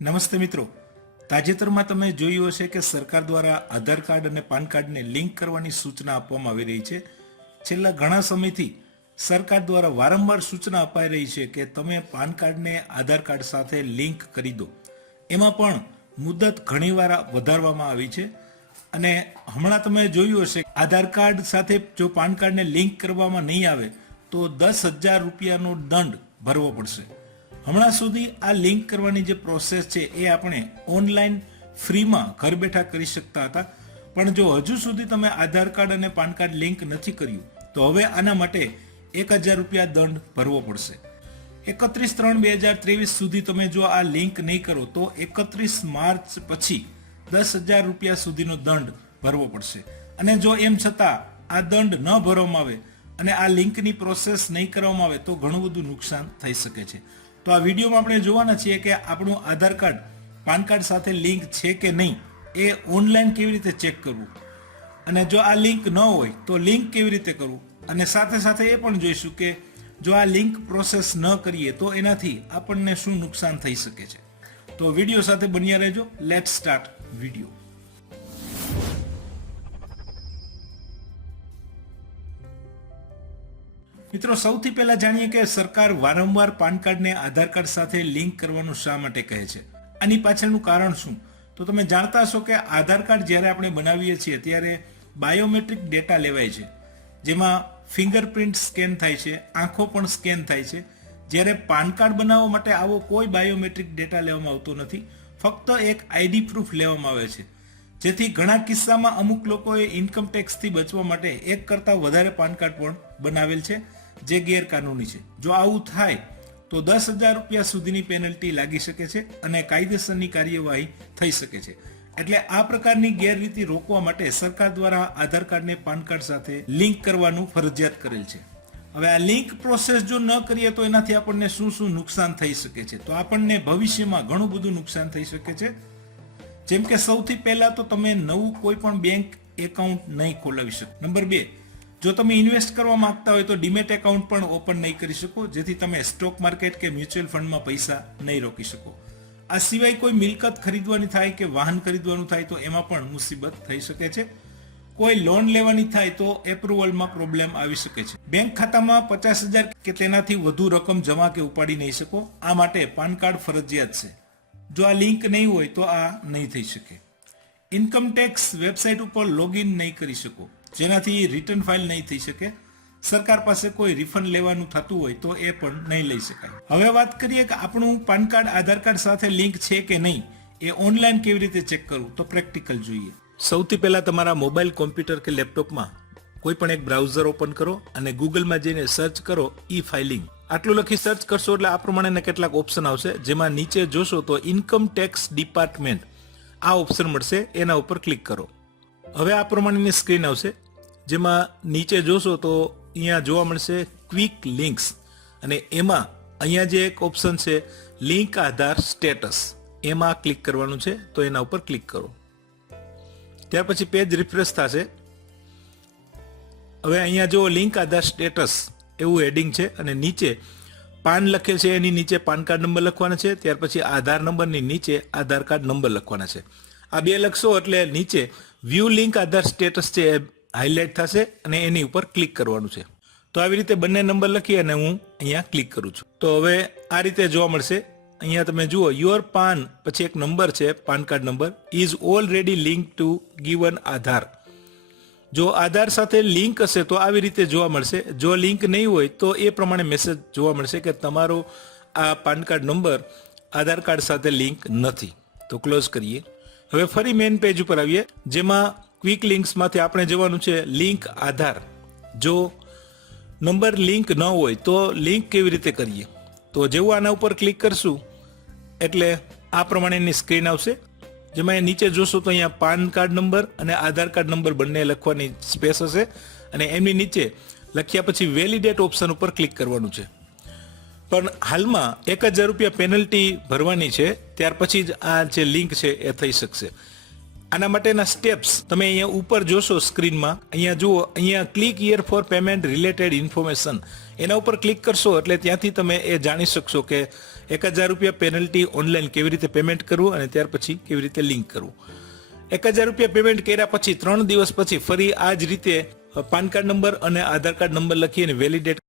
નમસ્તે મિત્રો, તાજેતરમાં તમે જોયું હશે કે સરકાર દ્વારા આધાર કાર્ડ અને પાન કાર્ડને લિંક કરવાની સૂચના આપવામાં આવી રહી છે. છેલ્લા ઘણા સમયથી સરકાર દ્વારા વારંવાર સૂચના અપાઈ રહી છે કે તમે પાન કાર્ડને આધાર કાર્ડ સાથે લિંક કરી દો. એમાં પણ મુદત ઘણીવાર વધારવામાં આવી છે અને હમણાં તમે જોયું હશે આધાર કાર્ડ સાથે જો પાન કાર્ડને લિંક કરવામાં નહીં આવે તો 10,000 રૂપિયાનો દંડ ભરવો પડશે. હમણાં સુધી આ લિંક કરવાની જે પ્રોસેસ છે એ આપણે ઓનલાઈન ફ્રીમાં ઘર બેઠા કરી શકતા હતા, પણ જો હજુ સુધી તમે આધાર કાર્ડ અને પાન કાર્ડ લિંક નથી કર્યું તો હવે આના માટે 1,000 રૂપિયા દંડ ભરવો પડશે. 31/3/2023 સુધી તમે જો આ લિંક નહીં કરો તો 31 માર્ચ પછી 10,000 રૂપિયા સુધીનો દંડ ભરવો પડશે. અને જો એમ છતાં આ દંડ ન ભરવામાં આવે અને આ લિંકની પ્રોસેસ નહીં કરવામાં આવે તો ઘણું બધું નુકસાન થઈ શકે છે. તો આ વિડીયોમાં આપણે જોવાના છીએ કે આપણું આધાર કાર્ડ પાન કાર્ડ સાથે લિંક છે કે નહીં એ ઓનલાઈન કેવી રીતે ચેક કરવું, અને જો આ લિંક ન હોય તો લિંક કેવી રીતે કરવું, અને સાથે સાથે એ પણ જોઈશું કે જો આ લિંક પ્રોસેસ ન કરીએ તો એનાથી આપણને શું નુકસાન થઈ શકે છે. તો વિડીયો સાથે બન્યા રહેજો. Let's start video. મિત્રો, સૌથી પહેલા જાણીએ કે સરકાર વારંવાર પાન કાર્ડને આધાર કાર્ડ સાથે લિંક કરવાનું શા માટે કહે છે. આની પાછળનું કારણ શું? તો તમે જાણતા હશો કે આધાર કાર્ડ જ્યારે આપણે બનાવીએ છીએ ત્યારે બાયોમેટ્રિક ડેટા લેવાય છે, જેમાં ફિંગરપ્રિન્ટ સ્કેન થાય છે, આંખો પણ સ્કેન થાય છે. જ્યારે પાન કાર્ડ બનાવવા માટે આવો કોઈ બાયોમેટ્રિક ડેટા લેવામાં આવતો નથી, ફક્ત એક આઈડી પ્રૂફ લેવામાં આવે છે. જેથી ઘણા કિસ્સામાં અમુક લોકોએ ઇન્કમ ટેક્સથી બચવા માટે એક કરતાં વધારે પાન કાર્ડ પણ બનાવેલ છે, જે ગેરકાનૂની છે. જો આવું થાય તો 10,000 રૂપિયા સુધીની પેનલ્ટી લાગી શકે છે અને કાયદેસરની કાર્યવાહી થઈ શકે છે. એટલે આ પ્રકારની ગેરરીતિ રોકવા માટે સરકાર દ્વારા આધાર કાર્ડને પાન કાર્ડ સાથે લિંક કરવાનું ફરજિયાત કરેલ છે. હવે આ લિંક પ્રોસેસ જો ન કરીએ તો એનાથી આપણને શું શું નુકસાન થઈ શકે છે? તો આપણને ભવિષ્યમાં ઘણું બધું નુકસાન થઈ શકે છે. જેમ કે સૌથી પહેલા તો તમે નવું કોઈ પણ બેંક એકાઉન્ટ નહીં ખોલાવી શકો. નંબર 2, જો તમે ઇન્વેસ્ટ કરવા માંગતા હોય તો ડીમેટ એકાઉન્ટ પણ ઓપન નહીં કરી શકો, જેથી તમે સ્ટોક માર્કેટ કે મ્યુચ્યુઅલ ફંડમાં પૈસા નહીં રોકી શકો. આ સિવાય કોઈ મિલકત ખરીદવાની થાય કે વાહન ખરીદવાનું થાય તો એમાં પણ મુસીબત થઈ શકે છે. કોઈ લોન લેવાની થાય તો એપ્રુવલમાં પ્રોબ્લેમ આવી શકે છે. બેંક ખાતામાં 50,000 કે તેનાથી વધુ રકમ જમા કે ઉપાડી નહીં શકો. આ માટે પાન કાર્ડ ફરજિયાત છે. જો આ લિંક નહીં હોય તો આ નહીં થઈ શકે. ઇન્કમ ટેક્સ વેબસાઇટ ઉપર લોગિન નહીં કરી શકો, જેનાથી રિટર્ન ફાઇલ નહીં થઈ શકે. સરકાર પાસે કોઈ રિફંડ લેવાનું થતું હોય તો એ પણ નહીં લઈ શકાય. હવે વાત કરીએ કે આપણું પાન કાર્ડ આધાર કાર્ડ સાથે લિંક છે કે નહીં એ ઓનલાઈન કેવી રીતે ચેક કરવું, તો પ્રેક્ટિકલ જોઈએ. સૌથી પહેલા તમારા મોબાઈલ, કોમ્પ્યુટર કે લેપટોપમાં કોઈ પણ એક બ્રાઉઝર ઓપન કરો અને ગૂગલમાં જઈને સર્ચ કરો ઈ ફાઇલિંગ. આટલું લખી સર્ચ કરશો એટલે આ પ્રમાણેના કેટલાક ઓપ્શન આવશે, જેમાં નીચે જોશો તો ઇન્કમ ટેક્સ ડિપાર્ટમેન્ટ આ ઓપ્શન મળશે, એના ઉપર ક્લિક કરો. હવે આ પ્રમાણેની સ્ક્રીન આવશે, જેમાં નીચે જોશો તો અહીંયા જોવા મળશે ક્વિક લિંક્સ, અને એમાં અહીંયા જે એક ઓપ્શન છે લિંક આધાર સ્ટેટસ, એમાં ક્લિક કરવાનું છે. તો એના ઉપર ક્લિક કરો. ત્યાર પછી પેજ રિફ્રેશ થશે. હવે અહીંયા જો લિંક આધાર સ્ટેટસ એવું હેડિંગ છે અને નીચે પાન લખે છે, એની નીચે પાન કાર્ડ નંબર લખવાના છે. ત્યાર પછી આધાર નંબરની નીચે આધાર કાર્ડ નંબર લખવાના છે. આ બે લખશો એટલે નીચે વ્યૂ લિંક આધાર સ્ટેટસ છે એ હાઇલાઇટ થશે અને એની ઉપર ક્લિક કરવાનું છે. તો આવી રીતે બંને નંબર લખી અને હું અહીંયા ક્લિક કરું છું. તો હવે આ રીતે જોવા મળશે. અહીંયા તમે જુઓ યોર પાન, પછી એક નંબર છે PAN card number, is already link to given Aadhaar. જો આધાર સાથે લિંક હશે તો આવી રીતે જોવા મળશે. જો લિંક નહીં હોય તો એ પ્રમાણે મેસેજ જોવા મળશે કે તમારો આ પાન કાર્ડ નંબર આધાર કાર્ડ સાથે લિંક નથી. તો ક્લોઝ કરીએ. હવે ફરી મેઇન પેજ ઉપર આવીએ, જેમાં ક્વિક લિંક્સમાંથી આપણે જવાનું છે લિંક આધાર. જો નંબર લિંક ન હોય તો લિંક કેવી રીતે કરીએ? તો જેવું આના ઉપર ક્લિક કરશું એટલે આ પ્રમાણેની સ્ક્રીન આવશે, જેમાં નીચે જોશો તો અહીંયા પાન કાર્ડ નંબર અને આધાર કાર્ડ નંબર બંને લખવાની સ્પેસ હશે, અને એમની નીચે લખ્યા પછી વેલિડેટ ઓપ્શન ઉપર ક્લિક કરવાનું છે. પણ હાલમાં 1,000 રૂપિયા પેનલ્ટી ભરવાની છે, ત્યાર પછી જ આ જે લિંક છે એ થઈ શકશે. આના માટેના સ્ટેપ્સ તમે અહીંયા ઉપર જોશો સ્ક્રીનમાં, અહીંયા જુઓ, અહીંયા click here for payment related information, એના ઉપર ક્લિક કરશો એટલે ત્યાંથી તમે એ જાણી શકશો કે ₹1000 પેનલ્ટી ઓનલાઈન કેવી રીતે પેમેન્ટ કરવું અને ત્યાર પછી કેવી રીતે લિંક કરવું. ₹1000 પેમેન્ટ કર્યા પછી 3 દિવસ પછી ફરી આ જ રીતે પાન કાર્ડ નંબર અને આધાર કાર્ડ નંબર લખી અને વેલિડેટ